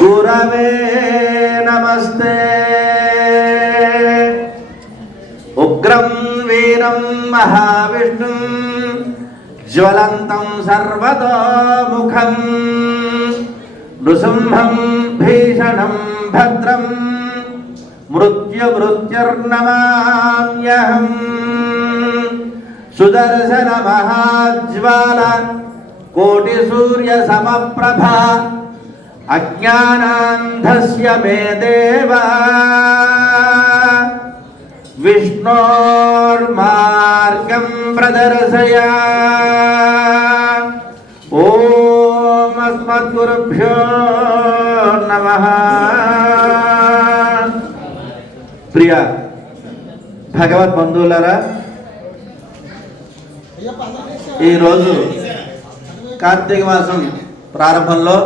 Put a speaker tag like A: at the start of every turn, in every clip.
A: గురవే నమస్తే. ఉగ్రం వీరం మహావిష్ణుం జ్వలంతం సర్వతోముఖం నృసింహం భీషణం భద్రం మృత్యుమృత్యుర్నమామ్యహం సుదర్శన మహాజ్వాల కోటి సూర్య సమప్రభ అజ్ఞానాంధస్య మే దేవా విష్ణోర్మార్గం ప్రదర్శయ ఓం అస్మద్గురుభ్యో నమ ప్రియ భగవద్ బంధువులరా ఈరోజు కార్తీక మాసం ప్రారంభంలో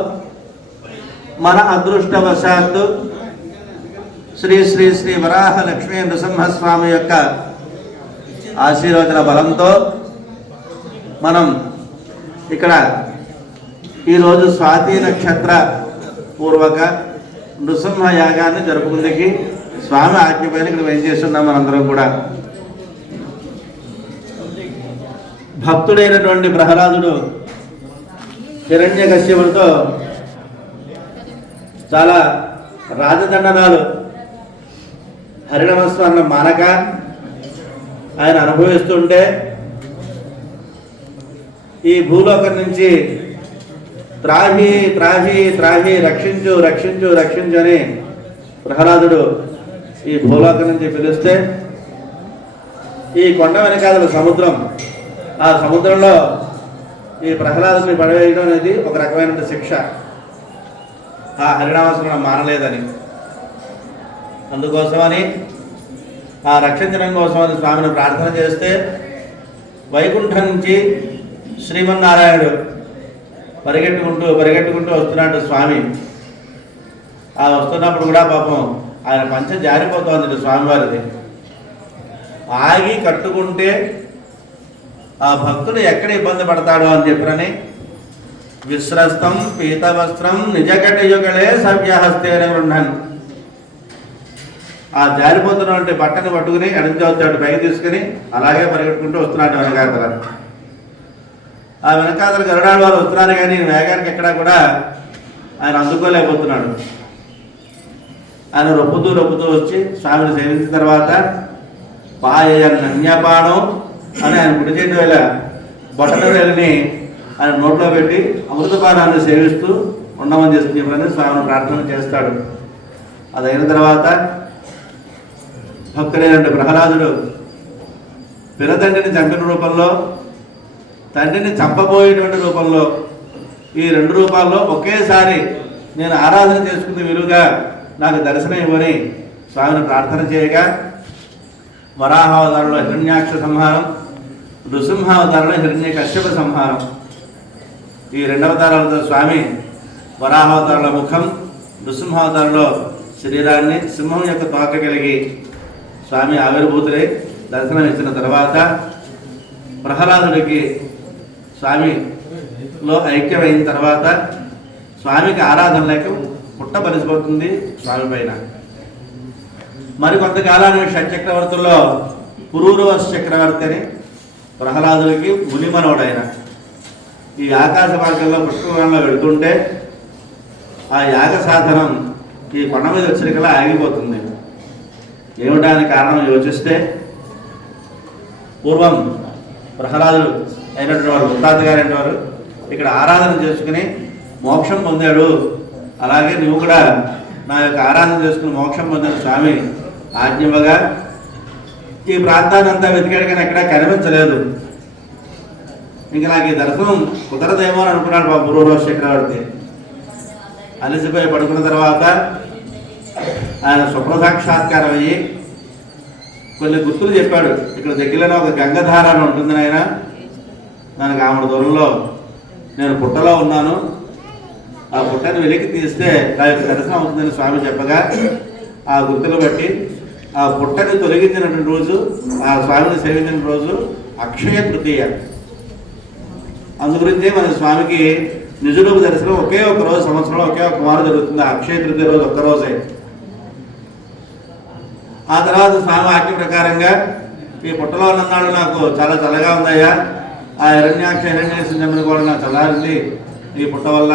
A: మన అదృష్టవశాత్తు శ్రీ శ్రీ శ్రీ వరాహ లక్ష్మీ నృసింహస్వామి యొక్క ఆశీర్వచన బలంతో మనం ఇక్కడ ఈరోజు స్వాతి నక్షత్ర పూర్వక నృసింహ యాగాన్ని జరుపుకుందికి స్వామి ఆజ్ఞపైన ఇక్కడ ఏం చేస్తున్నాం మనందరం కూడా? భక్తుడైనటువంటి ప్రహ్లాదుడు హిరణ్య కశ్యపుడితో చాలా రాజదండనాలు. హరిణమస్మరణ మానక ఆయన అనుభవిస్తుంటే ఈ భూలోకం నుంచి త్రాహి త్రాహి త్రాహి రక్షించు రక్షించు రక్షించు అని ప్రహ్లాదుడు ఈ భూలోకం నుంచి పిలిస్తే ఈ కొండ వెనకాదల సముద్రం ఆ సముద్రంలో ఈ ప్రహ్లాదుని పడవేయడం అనేది ఒక రకమైన శిక్ష. ఆ హరినామస్మరణ మానలేదని. అందుకోసమని ఆ రక్షించడం కోసమని స్వామిని ప్రార్థన చేస్తే వైకుంఠం నుంచి శ్రీమన్నారాయణుడు పరిగెట్టుకుంటూ పరిగెట్టుకుంటూ వస్తున్నాడు స్వామి. ఆ వస్తున్నప్పుడు కూడా పాపం ఆయన పంచ జారిపోతోంది స్వామివారిది. ఆగి కట్టుకుంటే ఆ భక్తుడు ఎక్కడ ఇబ్బంది పడతాడో అని చెప్పినని విశ్రస్తం పీతవస్త్రం నిజకటయుగలే సవ్యహస్తేన గృహన్ ఆ జారిపోతున్నటువంటి బట్టను పట్టుకుని అణించవచ్చాడు పైకి తీసుకుని అలాగే పరిగెట్టుకుంటూ వస్తున్నాడు వెనకాతల ఆ వెనకాతల గరుడాడు వారు వస్తున్నారు కానీ వేగానికి ఎక్కడా కూడా ఆయన అందుకోలేకపోతున్నాడు. ఆయన రొప్పుతూ రొప్పుతూ వచ్చి స్వామిని సేవించిన తర్వాత పాయ నన్యపాణం అని ఆయన కుడి చేయడం వేళ బొట్టన వేలని ఆయన నోట్లో పెట్టి అమృతపానాన్ని సేవిస్తూ ఉండమని చేస్తుంది చెప్పని స్వామిని ప్రార్థన చేస్తాడు. అది అయిన తర్వాత భక్తుడైనటువంటి ప్రహ్లాదుడు పినతండ్రిని చంపిన రూపంలో తండ్రిని చంపబోయేటువంటి రూపంలో ఈ రెండు రూపాల్లో ఒకేసారి నేను ఆరాధన చేసుకునే విలువగా నాకు దర్శనం ఇవ్వని స్వామిని ప్రార్థన చేయగా వరాహావతారంలో హిరణ్యాక్ష సంహారం నృసింహావతారంలో హిరణ్య కశ్యప సంహారం. ఈ రెండవతారాలతో స్వామి వరాహావతారంలో ముఖం నృసింహావతారంలో శరీరాన్ని సింహం యొక్క తోక కలిగి స్వామి ఆవిర్భూతులై దర్శనం ఇచ్చిన తర్వాత ప్రహ్లాదుడికి స్వామిలో ఐక్యమైన తర్వాత స్వామికి ఆరాధన లేక పుట్టపరిచిపోతుంది స్వామి పైన. మరికొంతకాలానికి షట్చక్రవర్తుల్లో పురూరవశ చక్రవర్తి అని ప్రహ్లాదుడికి మునిమనవుడైన ఈ ఆకాశ మార్గంలో పుష్పవనంలో వెళుతుంటే ఆ యాగ సాధనం ఈ కొండ మీద వచ్చినకల్లా ఆగిపోతుంది. ఏమిటానికి కారణం యోచిస్తే పూర్వం ప్రహ్లాదుడు అయినటువంటి వారు ఉత్తాత గారైన వారు ఇక్కడ ఆరాధన చేసుకుని మోక్షం పొందాడు. అలాగే నువ్వు కూడా నా యొక్క ఆరాధన చేసుకుని మోక్షం పొందిన స్వామి ఆజ్ఞవగా ఈ ప్రాంతాన్ని అంతా వెతికాడు కానీ ఎక్కడా కనిపించలేదు. ఇంకా నాకు ఈ దర్శనం కుదరదేమో అని అనుకున్నాడు బాబు రోజు చక్రవర్తి అలసిపోయి పడుకున్న తర్వాత ఆయన శుభ్ర సాక్షాత్కారం అయ్యి కొన్ని గుర్తులు చెప్పాడు. ఇక్కడ దగ్గరలో ఒక గంగధార అని ఉంటుంది ఆయన దానికి ఆమె దూరంలో నేను పుట్టలో ఉన్నాను. ఆ పుట్టని వెలికి తీస్తే నా యొక్క దర్శనం అవుతుందని స్వామి చెప్పగా ఆ గుర్తులు బట్టి ఆ పుట్టని తొలగించినటువంటి రోజు ఆ స్వామిని సేవించిన రోజు అక్షయ తృతీయ. అందుగురించే మన స్వామికి నిజరూప దర్శనం ఒకే ఒక రోజు సంవత్సరంలో ఒకే ఒక వారం జరుగుతుంది. అక్షయ తృతీయ రోజు ఒక్క రోజే. ఆ తర్వాత స్వామి ఆజ్ఞ ప్రకారంగా ఈ పుట్టలో ఉన్ననాడు నాకు చాలా చల్లగా ఉందయ్యా. ఆ హిరణ్యాక్ష హిరణ్యేశ్వరం కూడా నాకు చల్లారింది. ఈ పుట్ట వల్ల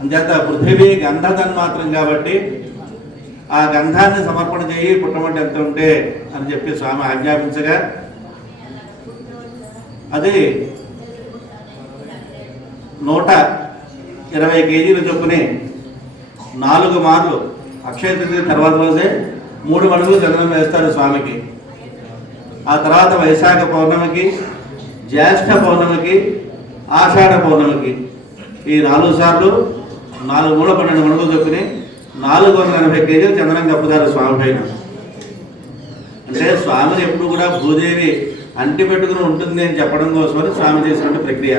A: అంచేత పృథివీ గంధతన్ మాత్రం కాబట్టి ఆ గంధాన్ని సమర్పణ చేయి పుట్టమంటే ఎంత ఉంటే అని చెప్పి స్వామి ఆజ్ఞాపించగా అది నూట ఇరవై కేజీలు చొప్పుని నాలుగు మార్లు అక్షయ తృతీయ తర్వాత రోజే మూడు మడుగులు చంద్రం వేస్తారు స్వామికి. ఆ తర్వాత వైశాఖ పౌర్ణమికి జ్యేష్ఠ పౌర్ణమికి ఆషాఢ పౌర్ణమికి ఈ నాలుగు సార్లు నాలుగు మూడు పన్నెండు మడుగులు చొప్పుని నాలుగు వందల ఎనభై కేజీలు చంద్రం కప్పుతారు స్వామి పైన అంటే స్వామిని ఎప్పుడు కూడా భూదేవి అంటి పెట్టుకుని ఉంటుంది అని చెప్పడం కోసమని స్వామి చేసినటువంటి ప్రక్రియ.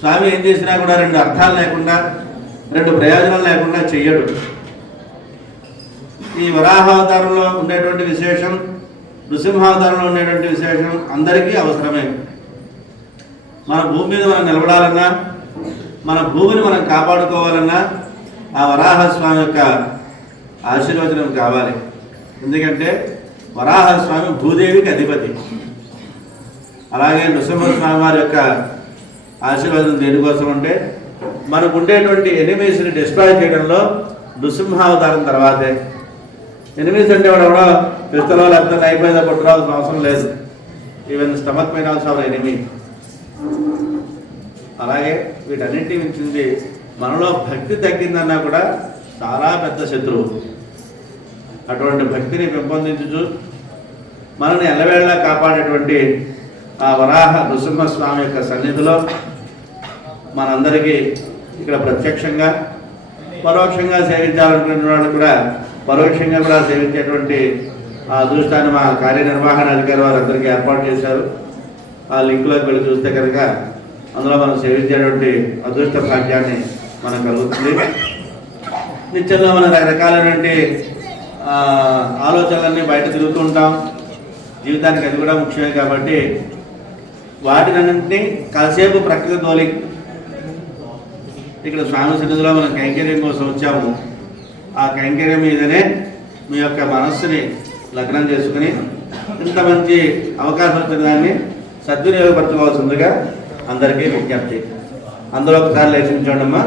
A: స్వామి ఏం చేసినా కూడా రెండు అర్థాలు లేకుండా రెండు ప్రయోజనాలు లేకుండా చెయ్యడు. ఈ వరాహావతారంలో ఉండేటువంటి విశేషం నృసింహావతారంలో ఉండేటువంటి విశేషం అందరికీ అవసరమే. మన భూమి మీద మనం నిలబడాలన్నా మన భూమిని మనం కాపాడుకోవాలన్నా ఆ వరాహస్వామి యొక్క ఆశీర్వచనం కావాలి. ఎందుకంటే వరాహస్వామి భూదేవికి అధిపతి. అలాగే నృసింహస్వామి వారి యొక్క ఆశీర్వాదం దేనికోసం అంటే మనకు ఉండేటువంటి ఎనిమీస్ని డిస్ట్రాయ్ చేయడంలో నృసింహావతారం తర్వాతే. ఎనిమీస్ అంటే వాడు ఎవడో పిస్తలో లేకపోతే నైఫ్ పుట్టరావాల్సిన అవసరం లేదు. ఈవెన్ స్టమక్ పైన అవసరం ఎనిమి అలాగే వీటన్నింటి మించింది మనలో భక్తి తగ్గిందన్నా కూడా చాలా పెద్ద శత్రువు. అటువంటి భక్తిని పెంపొందించు మనల్ని ఎల్లవేళలా కాపాడేటువంటి ఆ వరాహ నృసింహస్వామి యొక్క సన్నిధిలో మనందరికీ ఇక్కడ ప్రత్యక్షంగా పరోక్షంగా సేవించాలనుకునే వాళ్ళు కూడా పరోక్షంగా కూడా సేవించేటువంటి ఆ అదృష్టాన్ని మా కార్యనిర్వహణ అధికారి వారందరికీ ఏర్పాటు చేశారు. ఆ లింక్లోకి వెళ్ళి చూస్తే కనుక అందులో మనం సేవించేటువంటి అదృష్ట భాగ్యాన్ని మనకు కలుగుతుంది నిత్యంలో మన రకరకాలైనటువంటి ఆలోచనలన్నీ బయట తిరుగుతూ ఉంటాం. జీవితానికి అది కూడా ముఖ్యమే కాబట్టి వాటినన్నింటినీ కాసేపు ప్రకృతి తోలి ఇక్కడ స్వామి సన్నిధిలో మనం కైంకర్యం కోసం వచ్చాము. ఆ కైంకర్యం మీదనే మీ యొక్క మనస్సుని లగ్నం చేసుకుని ఇంత మంచి అవకాశం వచ్చిన దాన్ని సద్వినియోగపరచుకోవాల్సిందిగా అందరికీ విజ్ఞప్తి. అందరూ ఒకసారి లేచించండి అమ్మా